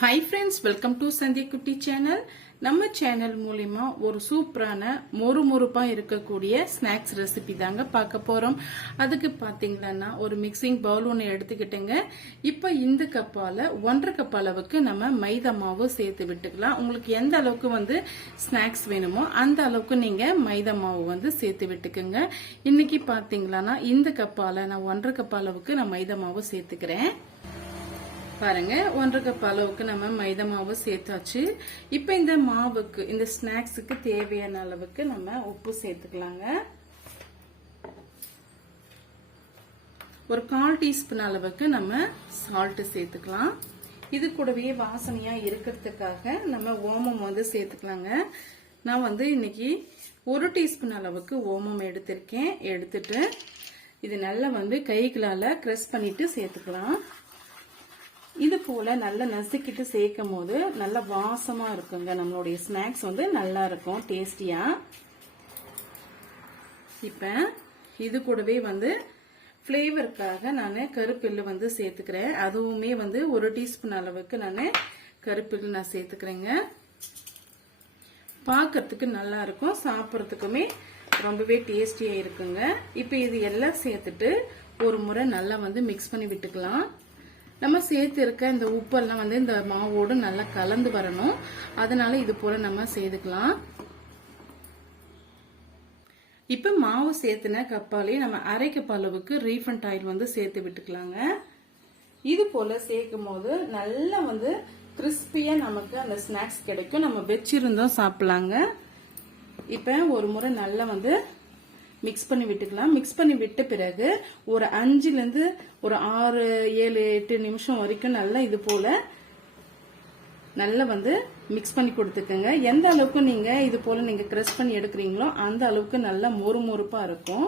Hi friends welcome to சந்தி குட்டி channel நம்ம சேனல் மூலிமா ஒரு சூப்பரான மொறு மொறுப்பாக இருக்கக்கூடிய ஸ்நாக்ஸ் ரெசிபி தாங்க பார்க்க போகிறோம் அதுக்கு பார்த்தீங்கன்னா ஒரு மிக்சிங் பவுல் ஒன்று எடுத்துக்கிட்டுங்க. இப்போ இந்த கப்பால் ஒன்றரை கப் அளவுக்கு நம்ம மைதா மாவு சேர்த்து விட்டுக்கலாம். உங்களுக்கு எந்த அளவுக்கு வந்து ஸ்நாக்ஸ் வேணுமோ அந்த அளவுக்கு நீங்கள் மைதா மாவு வந்து சேர்த்து விட்டுக்குங்க. இன்னைக்கு பாத்தீங்கன்னா இந்த கப்பால் நான் ஒன்றரை கப் அளவுக்கு நான் மைதா மாவு சேர்த்துக்கிறேன். பாருங்க. ஒன்றரை கப் அளவுக்கு நம்ம மைதா மாவு சேர்த்தாச்சு. இப்போ இந்த மாவுக்கு இந்த ஸ்நாக்ஸுக்கு தேவையான அளவுக்கு நம்ம உப்பு சேர்த்துக்கலாங்க. ஒரு கால் டீஸ்பூன் அளவுக்கு நம்ம சால்ட்டு சேர்த்துக்கலாம். இது கூடவே வாசனையா இருக்கிறதுக்காக நம்ம ஓமம் வந்து சேர்த்துக்கலாங்க. நான் வந்து இன்னைக்கு ஒரு டீஸ்பூன் அளவுக்கு ஓமம் எடுத்திருக்கேன். எடுத்துட்டு இது நல்லா வந்து கைகளால் க்ரெஸ் பண்ணிட்டு சேர்த்துக்கலாம். இது போல நல்லா நசுக்கிட்டு சேர்க்கும் போது நல்ல வாசமா இருக்குங்க. நம்மளுடைய ஸ்நாக்ஸ் வந்து நல்லா இருக்கும் டேஸ்டியா. இப்ப இது கூடவே வந்து ஃப்ளேவருக்காக நான் கருப்பில்லு வந்து சேர்த்துக்கிறேன். அதுவுமே வந்து ஒரு டீஸ்பூன் அளவுக்கு நான் கருப்பில்லு நான் சேர்த்துக்கிறேங்க. பார்க்கறதுக்கு நல்லா இருக்கும் சாப்பிட்றதுக்குமே ரொம்பவே டேஸ்டியாக இருக்குங்க. இப்போ இது எல்லாம் சேர்த்துட்டு ஒரு முறை நல்லா வந்து மிக்ஸ் பண்ணி விட்டுக்கலாம். நம்ம சேர்த்து இருக்க இந்த உப்பெல்லாம் வந்து இந்த மாவோடு நல்லா கலந்து வரணும். அதனால இது போல நம்ம சேர்த்துக்கலாம். இப்ப மாவு சேர்த்துன கப்பாலே நம்ம அரை கப் அளவுக்கு ரீஃபண்ட் ஆயில் வந்து சேர்த்து விட்டுக்கலாங்க. இது போல சேர்க்கும் போது நல்லா வந்து கிறிஸ்பியா நமக்கு அந்த ஸ்நாக்ஸ் கிடைக்கும். நம்ம வச்சிருந்தோம் சாப்பிடலாங்க. இப்ப ஒரு முறை நல்லா வந்து மிக்ஸ் பண்ணி விட்டுக்கலாம். மிக்ஸ் பண்ணி விட்ட பிறகு ஒரு அஞ்சுலேருந்து ஒரு ஆறு ஏழு எட்டு நிமிஷம் வரைக்கும் நல்லா இது போல நல்லா வந்து மிக்ஸ் பண்ணி கொடுத்துக்கோங்க. எந்த அளவுக்கு நீங்க இது போல நீங்க க்ரஷ் பண்ணி எடுக்கிறீங்களோ அந்த அளவுக்கு நல்லா மொறு மொறுப்பா இருக்கும்.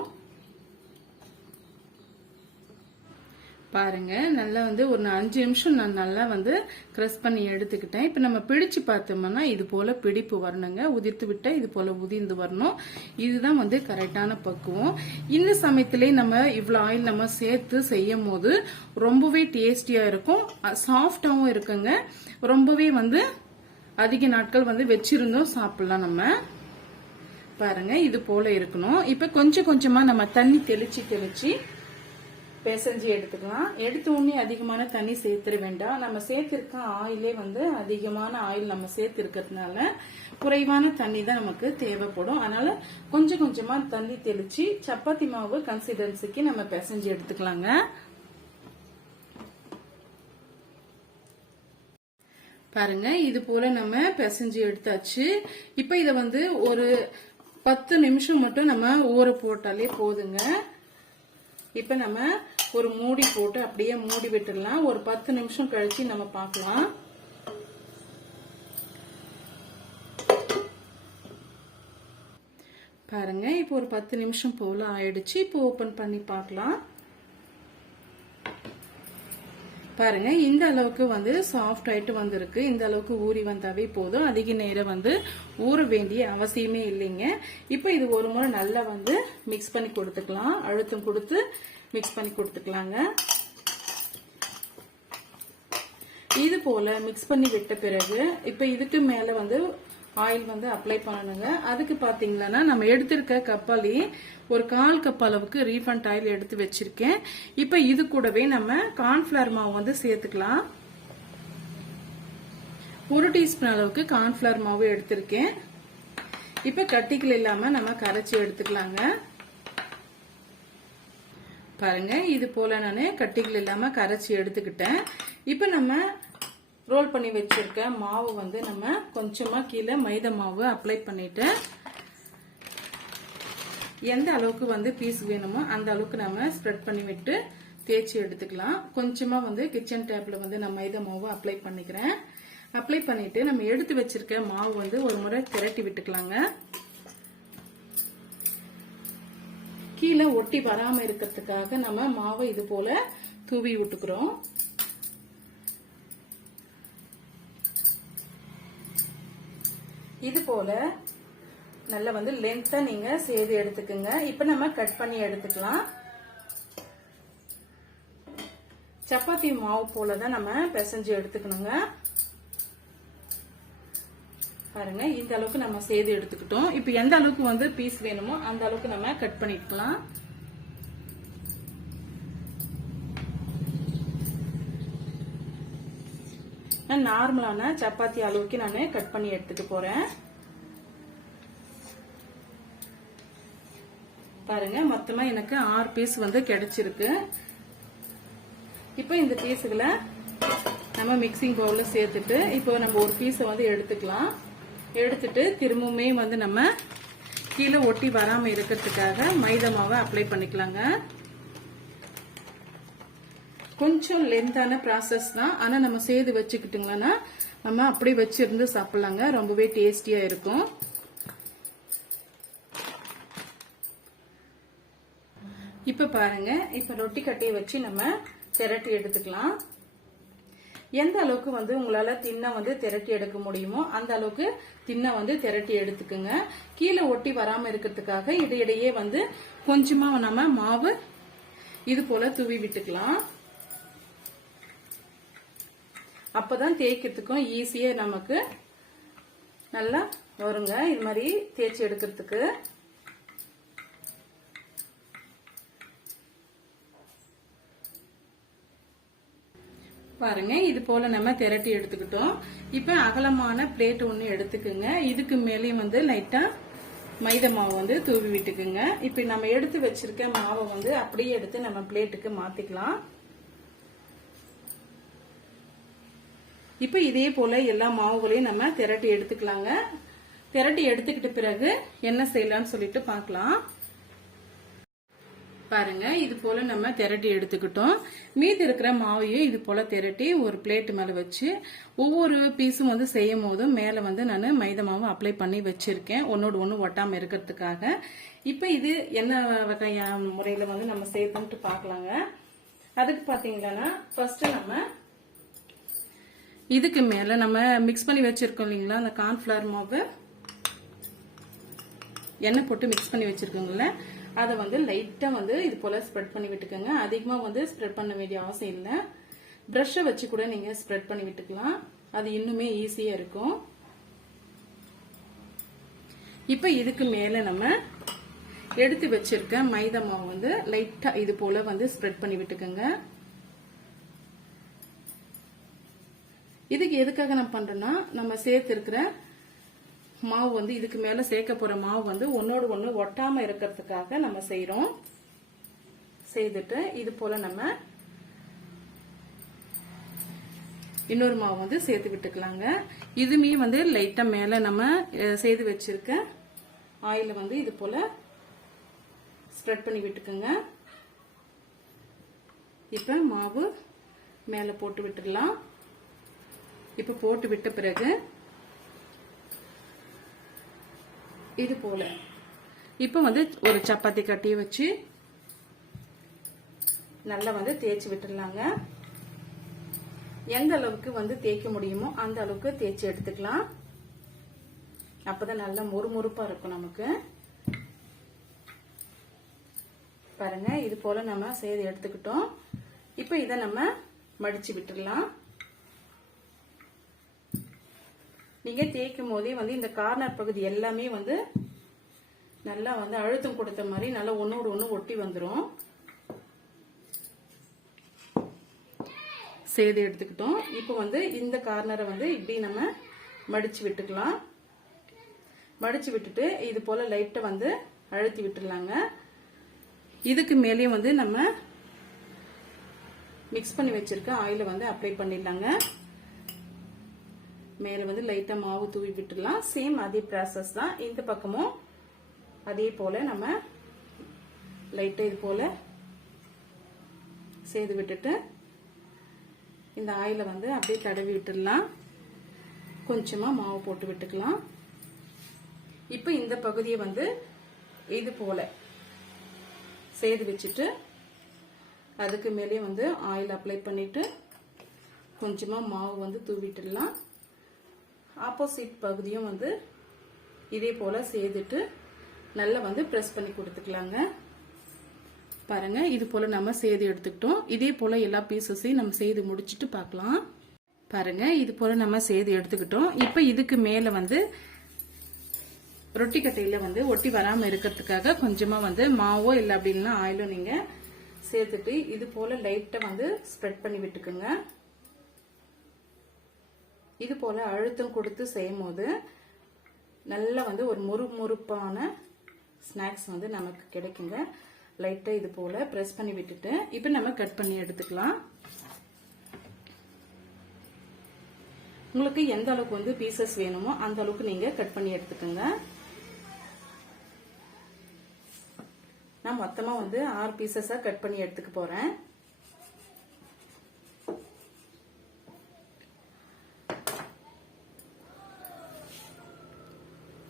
பாருங்க. நல்லா வந்து ஒரு அஞ்சு நிமிஷம் நான் நல்லா வந்து க்ரஷ் பண்ணி எடுத்துக்கிட்டேன். இப்போ நம்ம பிடிச்சு பார்த்தோம்னா இது போல பிடிப்பு வரணுங்க. உதிர்த்து விட்டா இது போல உதிர்ந்து வரணும். இதுதான் வந்து கரெக்டான பக்குவம். இந்த சமயத்திலே நம்ம இவ்வளோ ஆயில் நம்ம சேர்த்து செய்யும் போது ரொம்பவே டேஸ்டியா இருக்கும். சாஃப்டாகவும் இருக்குங்க. ரொம்பவே வந்து அதிக நாட்கள் வந்து வச்சிருந்தோம் சாப்பிடலாம் நம்ம. பாருங்க இது போல இருக்கணும். இப்ப கொஞ்சம் கொஞ்சமா நம்ம தண்ணி தெளிச்சு தெளிச்சு பிசைஞ்சு எடுத்துக்கலாம். எடுத்த உடனே அதிகமான தண்ணி சேர்த்துட வேண்டாம். நம்ம சேர்த்திருக்க ஆயிலே வந்து அதிகமான ஆயில் நம்ம சேர்த்திருக்கிறதுனால குறைவான தண்ணி தான் நமக்கு தேவைப்படும். அதனால கொஞ்சம் கொஞ்சமா தண்ணி தெளிச்சு சப்பாத்தி மாவு கன்சிஸ்டன்சிக்கு நம்ம பிசைஞ்சு எடுத்துக்கலாங்க. பாருங்க இது போல நம்ம பிசைஞ்சு எடுத்தாச்சு. இப்ப இத வந்து ஒரு பத்து நிமிஷம் மட்டும் நம்ம ஊற போட்டாலே போதுங்க. இப்ப நம்ம ஒரு மூடி போட்டு அப்படியே மூடி விட்டுடலாம். ஒரு பத்து நிமிஷம் கழிச்சு நம்ம பார்க்கலாம். பாருங்க இப்போ ஒரு பத்து நிமிஷம் போல ஆயிடுச்சு. இப்போ ஓபன் பண்ணி பார்க்கலாம். பாருங்க இந்த அளவுக்கு வந்து சாஃப்ட் ஆயிட்டு வந்திருக்கு. இந்த அளவுக்கு ஊறி வந்தாவே போதும். அதிக நேரம் வந்து ஊற வேண்டிய அவசியமே இல்லைங்க. இப்போ இது ஒரு முறை நல்லா வந்து மிக்ஸ் பண்ணி கொடுத்துக்கலாம். அழுத்தம் கொடுத்து மிக்ஸ் பண்ணி கொடுத்துக்கலாங்க. இது போல மிக்ஸ் பண்ணி விட்ட பிறகு இப்ப இதுக்கு மேல வந்து ஆயில் வந்து அப்ளை பண்ணணுங்க. அதுக்கு பாத்தீங்கன்னா நம்ம எடுத்திருக்க கப்பாலி ஒரு கால் கப் அளவுக்கு ரீஃபண்ட் ஆயில் எடுத்து வச்சிருக்கேன். இப்ப இது கூடவே நம்ம கார்ன்ஃபிளவர் மாவு வந்து சேர்த்துக்கலாம். ஒரு டீஸ்பூன் அளவுக்கு கார்ன்ஃபிளவர் மாவு எடுத்திருக்கேன். இப்ப கட்டிகள் இல்லாம நம்ம கரைச்சி எடுத்துக்கலாங்க. பாருங்க இது போல நான் கட்டிகள் இல்லாம கரைச்சி எடுத்துக்கிட்டேன். இப்ப நம்ம ரோல் பண்ணி வச்சிருக்க மாவு வந்து நம்ம கொஞ்சமா கீழே மைதா மாவு அப்ளை பண்ணிட்டு எந்த அளவுக்கு வந்து பீஸ் வேணுமோ அந்த அளவுக்கு நம்ம ஸ்ப்ரெட் பண்ணி விட்டு தேய்ச்சி எடுத்துக்கலாம். கொஞ்சமா வந்து கிச்சன் டேப்ல வந்து நான் மைதா மாவு அப்ளை பண்ணிக்கிறேன். அப்ளை பண்ணிட்டு நம்ம எடுத்து வச்சிருக்க மாவு வந்து ஒரு முறை திரட்டி விட்டுக்கலாங்க. கீழே ஒட்டி வராம இருக்கிறதுக்காக நம்ம மாவை இது போல தூவி விட்டுக்கிறோம். இது போல நல்லா வந்து லென்த்தா நீங்க செய்து எடுத்துக்கோங்க. இப்ப நம்ம கட் பண்ணி எடுத்துக்கலாம். சப்பாத்தி மாவு போல தான் நம்ம பிசைஞ்சு எடுத்துக்கணுங்க. பாருங்க இந்த அளவுக்கு நம்ம செய்து எடுத்துக்கிட்டோம். இப்போ எந்த அளவுக்கு வந்து பீஸ் வேணுமோ அந்த அளவுக்கு நம்ம கட் பண்ணிக்கலாம். நான் நார்மலான சப்பாத்தி அளவுக்கு நான் கட் பண்ணி எடுத்துட்டு போறேன். பாருங்க மொத்தமா எனக்கு ஆறு பீஸ் வந்து கிடைச்சிருக்கு. இப்போ இந்த பீஸுகளை நம்ம மிக்சிங் பவுல்ல சேர்த்துட்டு இப்போ நம்ம ஒரு பீஸை வந்து எடுத்துக்கலாம். எடுத்துட்டு திரும்பவுமே வந்து நம்ம கீழே ஒட்டி வராம இருக்கிறதுக்காக மைதா மாவை அப்ளை பண்ணிக்கலாங்க. கொஞ்சம் லென்த்தான ப்ராசஸ் தான். ஆனால் நம்ம சேர்த்து வச்சுக்கிட்டோங்கன்னா நம்ம அப்படியே வச்சிருந்து சாப்பிடலாங்க. ரொம்பவே டேஸ்டியா இருக்கும். இப்ப பாருங்க. இப்ப ரொட்டி கட்டையை வச்சு நம்ம திரட்டி எடுத்துக்கலாம். எந்த அளவுக்கு வந்து உங்களால தின்ன வந்து திரட்டி எடுக்க முடியுமோ அந்த அளவுக்கு தின்ன வந்து திரட்டி எடுத்துக்குங்க. கீழே ஒட்டி வராம இருக்கிறதுக்காக இடையிடையே வந்து கொஞ்சமா நம்ம மாவு இது போல தூவி விட்டுக்கலாம். அப்பதான் தேய்க்கிறதுக்கும் ஈஸியா நமக்கு நல்லா வருங்க. இது மாதிரி தேய்ச்சி எடுக்கிறதுக்கு. பாருங்க இது போல நம்ம திரட்டி எடுத்துக்கிட்டோம். இப்ப அகலமான பிளேட் ஒன்று எடுத்துக்குங்க. இதுக்கு மேலேயும் வந்து லைட்டா மைதா மாவு வந்து தூவி விட்டுக்குங்க. இப்ப நம்ம எடுத்து வச்சிருக்க மாவை வந்து அப்படியே எடுத்து நம்ம பிளேட்டுக்கு மாத்திக்கலாம். இப்ப இதே போல எல்லா மாவுகளையும் நம்ம திரட்டி எடுத்துக்கலாங்க. திரட்டி எடுத்துக்கிட்ட பிறகு என்ன செய்யலாம்னு சொல்லிட்டு பார்க்கலாம். பாருங்க இது போல நம்ம திரட்டி எடுத்துக்கிட்டோம். மீதி இருக்கிற மாவையும் இது போல திரட்டி ஒரு பிளேட் மேல வச்சு ஒவ்வொரு பீஸும் வந்து செய்யும் போதும் மேல வந்து நான் மைதா மாவு அப்ளை பண்ணி வச்சிருக்கேன். ஒன்னோட ஒன்று ஒட்டாம இருக்கிறதுக்காக. இப்ப இது என்ன வகையான முறையில வந்து நம்ம செய்யணும்ட்டு பார்க்கலாங்க. அதுக்கு பாத்தீங்கன்னா ஃபர்ஸ்ட் நம்ம இதுக்கு மேல நம்ம மிக்ஸ் பண்ணி வச்சிருக்கோம் இல்லைங்களா அந்த கார்ன்ஃபிளவர் மாவு. எண்ணெய் போட்டு மிக்ஸ் பண்ணி வச்சிருக்கோங்களேன் அதை வந்து லைட்டா வந்து இது போல ஸ்ப்ரெட் பண்ணி விட்டுக்கோங்க. அதிகமா வந்து ஸ்ப்ரெட் பண்ண வேண்டிய அவசியம் இல்லை. ப்ரஷ்ஷை வச்சு கூட நீங்க ஸ்ப்ரெட் பண்ணி விட்டுக்கலாம். அது இன்னுமே ஈஸியா இருக்கும். இப்ப இதுக்கு மேல நம்ம எடுத்து வச்சிருக்க மைதா மாவு வந்து லைட்டா இது போல வந்து ஸ்ப்ரெட் பண்ணி விட்டுக்கோங்க. இதுக்கு எதுக்காக நான் பண்ணுறேன்னா நம்ம சேர்த்து இருக்கிற மாவு வந்து இதுக்கு மேல சேர்க்க போற மாவு வந்து ஒன்னோடு ஒண்ணு ஒட்டாம இருக்கிறதுக்காக நம்ம செய்யறோம் செய்துட்டு இது போல நம்ம இன்னொரு மாவு வந்து சேர்த்து விட்டுக்கலாங்க. இதுமே வந்து லைட்டா மேல நம்ம செய்து வச்சிருக்க ஆயில வந்து இது போல ஸ்ப்ரெட் பண்ணி விட்டுக்கோங்க. இப்ப மாவு மேல போட்டு விட்டுடலாம். இப்ப போட்டு விட்ட பிறகு இது போல. இப்ப வந்து ஒரு சப்பாத்தி கட்டி வச்சு நல்லா வந்து தேய்ச்சி விட்டுடலாங்க எந்த அளவுக்கு வந்து தேய்க்க முடியுமோ அந்த அளவுக்கு தேய்ச்சி எடுத்துக்கலாம். அப்பதான் நல்லா மொறுமொறுப்பா இருக்கும் நமக்கு. பாருங்க இது போல நம்ம செய்து எடுத்துக்கிட்டோம். இப்ப இதை நம்ம மடிச்சு விட்டுடலாம் நீங்க தேய்க்கும் போதே வந்து இந்த கார்னர் பகுதி எல்லாமே வந்து நல்லா வந்து அழுத்தம் கொடுத்த மாதிரி நல்லா ஒன்னோடு ஒன்று ஒட்டி வந்துடும் செய்து எடுத்துக்கிட்டோம். இப்போ வந்து இந்த கார்னரை வந்து இப்படி நம்ம மடிச்சு விட்டுக்கலாம். மடிச்சு விட்டுட்டு இது போல லைட்டை வந்து அழுத்தி விட்டுடலாங்க. இதுக்கு மேலேயும் வந்து நம்ம மிக்ஸ் பண்ணி வச்சிருக்க ஆயில வந்து அப்ளை பண்ணிடலாங்க. மேலே வந்து லைட்டாக மாவு தூவி விட்டுடலாம். சேம் அதே ப்ராசஸ் தான். இந்த பக்கமும் அதே போல் நம்ம லைட்டை இது போல் செய்து விட்டுட்டு இந்த ஆயில வந்து அப்படியே தடவி விட்டுடலாம். கொஞ்சமாக மாவு போட்டு விட்டுக்கலாம். இப்போ இந்த பகுதியை வந்து இது போல செய்து வச்சுட்டு அதுக்கு மேலே வந்து ஆயில் அப்ளை பண்ணிவிட்டு கொஞ்சமாக மாவு வந்து தூவிட்டுடலாம் ஆப்போசிட் பகுதியும் வந்து இதே போல செய்துட்டு நல்லா வந்து ப்ரெஸ் பண்ணி கொடுத்துக்கலாங்க. பாருங்க இது போல நம்ம செய்து எடுத்துக்கிட்டோம். இதே போல எல்லா பீசஸையும் நம்ம செய்து முடிச்சுட்டு பார்க்கலாம். பாருங்க இது போல நம்ம செய்து எடுத்துக்கிட்டோம். இப்போ இதுக்கு மேல வந்து ரொட்டி கட்டையில வந்து ஒட்டி வராம இருக்கிறதுக்காக கொஞ்சமா வந்து மாவோ இல்லை அப்படின்னா ஆயிலோ நீங்க சேர்த்துட்டு இது போல லைட்டா வந்து ஸ்ப்ரெட் பண்ணி விட்டுக்குங்க. இது போல அழுத்தம் கொடுத்து செய்யும் போது நல்லா வந்து ஒரு முறுமுறுப்பான ஸ்நாக்ஸ் வந்து நமக்கு கிடைக்குங்க. லைட்டா இது போல பிரஸ் பண்ணி விட்டுட்டு இப்போ நம்ம கட் பண்ணி எடுத்துக்கலாம். உங்களுக்கு எந்த அளவுக்கு வந்து பீசஸ் வேணுமோ அந்த அளவுக்கு நீங்க கட் பண்ணி எடுத்துக்கோங்க. நான் மொத்தமா வந்து ஆறு பீசஸா கட் பண்ணி எடுத்துக்க போறேன்.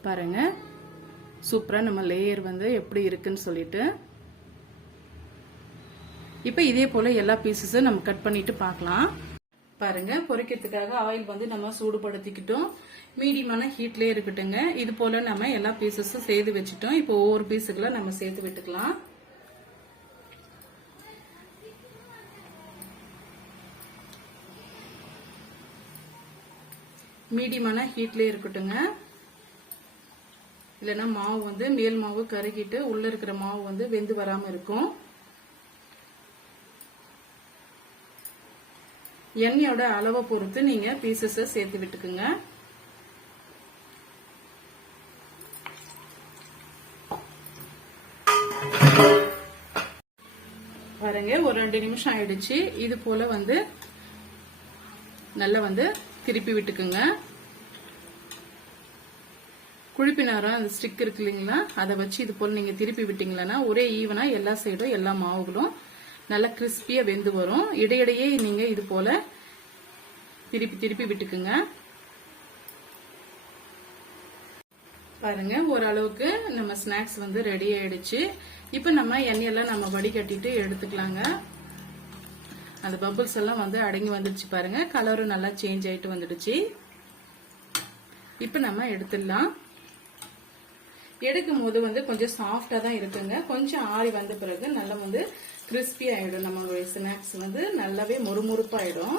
பாருங்க. சூப்பரா நம்ம லேயர் வந்து எப்படி இருக்குன்னு சொல்லிட்டு. இப்போ இதே போல எல்லா பீசஸும் நம்ம கட் பண்ணிட்டு பார்க்கலாம். பாருங்க பொரிக்கிறதுக்காக ஆயில் வந்து நம்ம சூடுபடுத்திக்கிட்டோம். மீடியமான ஹீட்லயே இருக்கட்டுங்க இது போல நம்ம எல்லா பீசஸும் சேர்த்து வச்சுட்டோம். இப்போ ஒவ்வொரு பீஸுக்குள்ள நம்ம சேர்த்து விட்டுக்கலாம். மீடியமான ஹீட்லயே இருக்கட்டுங்க இல்லைன்னா மாவு வந்து மேல் மாவு கருகிட்டு உள்ள இருக்கிற மாவு வந்து வெந்து வராம இருக்கும். எண்ணெயோட அளவை பொறுத்து நீங்க பீசஸ சேர்த்து விட்டுக்குங்க. பாருங்க ஒரு ரெண்டு நிமிஷம் ஆயிடுச்சு. இது போல வந்து நல்லா வந்து திருப்பி விட்டுக்குங்க. குழிப்பினாரம் அந்த ஸ்டிக் இருக்கு இல்லைங்களா? அதை வச்சு இது போல நீங்க திருப்பி விட்டீங்களன்னா ஒரே ஈவனா எல்லா சைடும் எல்லா மாவுகளும் நல்லா கிறிஸ்பியா வெந்து வரும். இடையிடையே நீங்க இது போல திருப்பி திருப்பி விட்டுக்குங்க. பாருங்க ஓரளவுக்கு நம்ம ஸ்நாக்ஸ் வந்து ரெடி ஆயிடுச்சு. இப்போ நம்ம எண்ணெயெல்லாம் நம்ம வடிகட்டிட்டு எடுத்துக்கலாங்க. அந்த பபுள்ஸ் எல்லாம் வந்து அடங்கி வந்துடுச்சு பாருங்க. கலரும் நல்லா சேஞ்ச் ஆயிட்டு வந்துடுச்சு. இப்போ நம்ம எடுத்துடலாம். எடுக்கும் போது வந்து கொஞ்சம் சாஃப்டா தான் இருக்குங்க. கொஞ்சம் ஆறி வந்த பிறகு நல்லா வந்து கிறிஸ்பி ஆயிடும். நம்மளுடைய ஸ்நாக்ஸ் வந்து நல்லாவே மொறுமொறுப்பாயிடும்.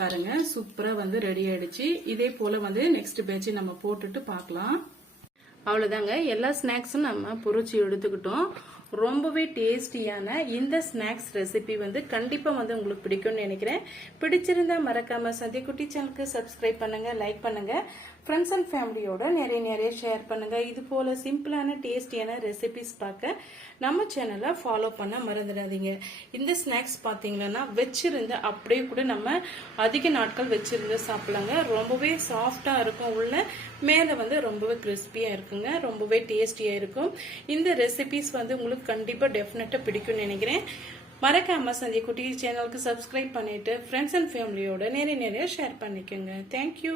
பாருங்க சூப்பரா வந்து ரெடி ஆயிடுச்சு. இதே போல வந்து நெக்ஸ்ட் பேட்சை நம்ம போட்டுட்டு பார்க்கலாம். அவ்வளவுதாங்க. எல்லா ஸ்நாக்ஸும் நம்ம பொரிச்சு எடுத்துக்கிட்டோம். ரொம்பவே டேஸ்டியான இந்த ஸ்நாக்ஸ் ரெசிபி வந்து கண்டிப்பாக வந்து உங்களுக்கு பிடிக்கும்னு நினைக்கிறேன். பிடிச்சிருந்தா மறக்காமல் சந்தியக்குட்டி குட்டி சேனலுக்கு சப்ஸ்கிரைப் பண்ணுங்கள் லைக் பண்ணுங்கள் ஃப்ரெண்ட்ஸ் அண்ட் ஃபேமிலியோட நிறைய நிறைய ஷேர் பண்ணுங்கள் இது போல் சிம்பிளான டேஸ்டியான ரெசிபிஸ் பார்க்க நம்ம சேனலை ஃபாலோ பண்ண மறந்துடாதீங்க. இந்த ஸ்நாக்ஸ் பார்த்தீங்கன்னா வச்சிருந்து அப்படியே கூட நம்ம அதிக நாட்கள் வச்சிருந்து சாப்பிடலாங்க. ரொம்பவே சாஃப்டாக இருக்கும். உள்ள மேலே வந்து ரொம்பவே கிறிஸ்பியாக இருக்குங்க. ரொம்பவே டேஸ்டியாக இருக்கும். இந்த ரெசிபிஸ் வந்து உங்களுக்கு கண்டிப்பாக டெஃபினட்டாக பிடிக்கும்னு நினைக்கிறேன். மறக்காம சந்திய குட்டி சேனலுக்கு சப்ஸ்கிரைப் பண்ணிட்டு ஃப்ரெண்ட்ஸ் அண்ட் ஃபேமிலியோட நிறைய நிறைய ஷேர் பண்ணிக்கோங்க. தேங்க்யூ